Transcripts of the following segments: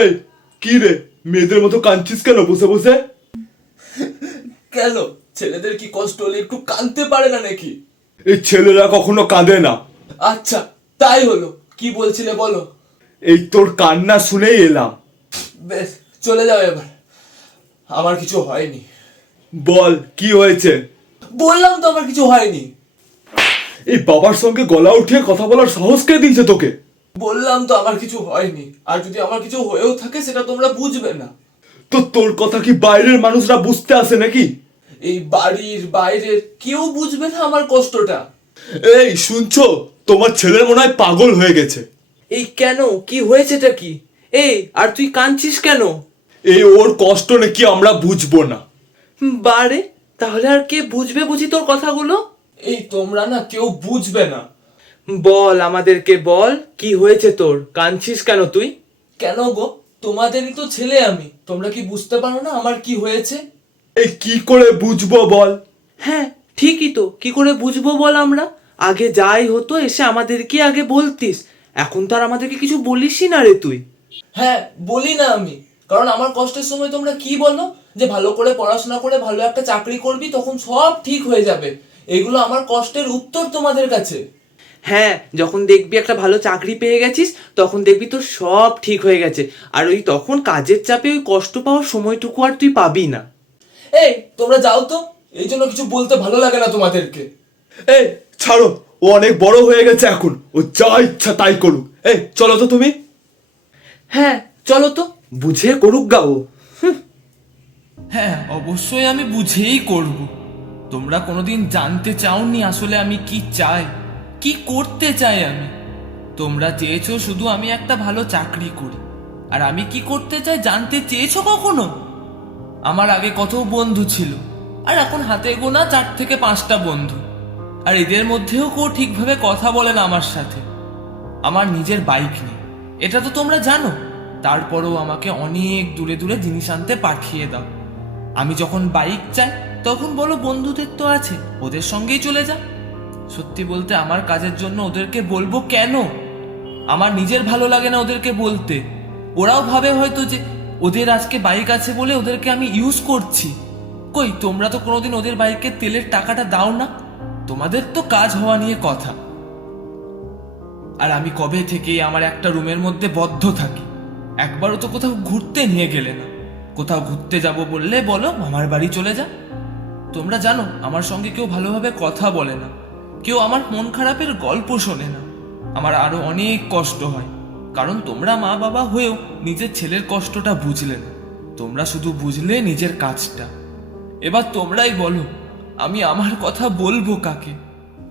এই কি রে, মেয়েদের মতো কাঁদছিস কেন বসে বসে? কেন, ছেলেদের কি কষ্ট হলে একটু কাঁদতে পারে না নাকি? এই ছেলেরা কখনো কাঁদে না। আচ্ছা, তাই হলো। কি বলছিলে বলো। এই তোর কান্না শুনেই এলাম। বেশ, চলে যাও এবার। আমার কিছু হয়নি। বল কি হয়েছে? বললাম তো আমার কিছু হয়নি। এই বাবার সঙ্গে গলা উঠিয়ে কথা বলার সাহস কে দিয়েছে তোকে? বললাম তো আমার কিছু হয়নি, আর যদি আমার কিছু হয়েও থাকে সেটা তোমরা বুঝবে না। তো তোর কথা কি বাইরের মানুষরা বুঝতে আসে নাকি? এই বাড়ির বাইরের কেউ বুঝবে না আমার কষ্টটা। এই শুনছো, তোমার ছেলের মনে হয় পাগল হয়ে গেছে। এই কেন, কি হয়েছেটা কি? এই আর তুই কাঁদছিস কেন? এই ওর কষ্ট নাকি আমরা বুঝবো না। বারে, তাহলে আর কে বুঝবে বুঝি তোর কথাগুলো? এই তোমরা না কেউ বুঝবে না। বল, আমাদেরকে বল, কি হয়েছে তোর? কাঁদছিস কেন তুই? কেন গো, তোমাদেরই তো ছেলে আমি, তোমরা কি বুঝতে পারো না আমার কি হয়েছে? এই কি করে বুঝবো বল? হ্যাঁ, ঠিকই তো, কি করে বুঝবো বল আমরা? আগে যাই হতো এসে আমাদেরকে আগে বলতিস, এখন তো আর আমাদেরকে কিছু বলিসই না রে তুই। হ্যাঁ, বলি না আমি, কারণ আমার কষ্টের সময় তোমরা কি বলো, যে ভালো করে পড়াশোনা করে ভালো একটা চাকরি করবি তখন সব ঠিক হয়ে যাবে। এগুলো আমার কষ্টের উত্তর তোমাদের কাছে। হ্যাঁ, যখন দেখবি একটা ভালো চাকরি পেয়ে গেছিস তখন দেখবি তোর সব ঠিক হয়ে গেছে, আর ওই তখন কাজের চাপে ওই কষ্ট পাওয়ার সময়টুকু আর তুই পাবি না। এই তোমরা যাও তো, এই জন্য কিছু বলতে ভালো লাগে না তোমাদেরকে। এই ছাড়ো, ও অনেক বড় হয়ে গেছে এখন, ও যা ইচ্ছা তাই করুক। এই চলো তো তুমি। হ্যাঁ চলো তো, বুঝে করুক গা ও। হ্যাঁ, অবশ্যই আমি বুঝেই করব। তোমরা কোনোদিন জানতে চাওনি আসলে আমি কি চাই, কি করতে চাই আমি। তোমরা চেয়েছো শুধু আমি একটা ভালো চাকরি করি, আর আমি কি করতে চাই জানতে চেয়েছো কখনো? আমার আগে কত বন্ধু ছিল, আর এখন হাতে গোনা 4 থেকে 5টা বন্ধু, আর এদের মধ্যেও কেউ ঠিকভাবে কথা বলে না আমার সাথে। আমার নিজের বাইক নেই, এটা তো তোমরা জানো। তারপরেও আমাকে অনেক দূরে দূরে জিনিস আনতে পাঠিয়ে দাও। আমি যখন বাইক চাই তখন বলো বন্ধুদের তো আছে, ওদের সঙ্গেই চলে যা। সত্যি বলতে আমার কাজের জন্য ওদেরকে বলবো কেন? আমার নিজের ভালো লাগে না ওদেরকে বলতে। ওরাও ভাবে হয়তো যে ওদের আজকে বাইক আছে বলে ওদেরকে আমি ইউজ করছি। কই, তোমরা তো কোনোদিন ওদের বাইকে তেলের টাকাটা দাও না। তোমাদের তো কাজ হওয়া নিয়ে কথা। আর আমি কবে থেকেই আমার একটা রুমের মধ্যে বদ্ধ থাকি। একবারও তো কোথাও ঘুরতে নিয়ে গেলে না। কোথাও ঘুরতে যাব বললে বলো মামার বাড়ি চলে যা। তোমরা জানো আমার সঙ্গে কেউ ভালোভাবে কথা বলে না, কেউ আমার মন খারাপের গল্প শোনে না। আমার আরো অনেক কষ্ট হয়, কারণ তোমরা মা বাবা হয়েও নিজের ছেলের কষ্টটা বুঝলে না। তোমরা শুধু বুঝলে নিজের কাজটা। এবার তোমরাই বলো, আমি আমার কথা বলবো কাকে?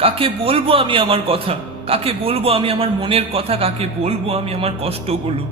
কাকে বলবো আমি আমার কথা? কাকে বলবো আমি আমার মনের কথা? কাকে বলবো আমি আমার কষ্টগুলো?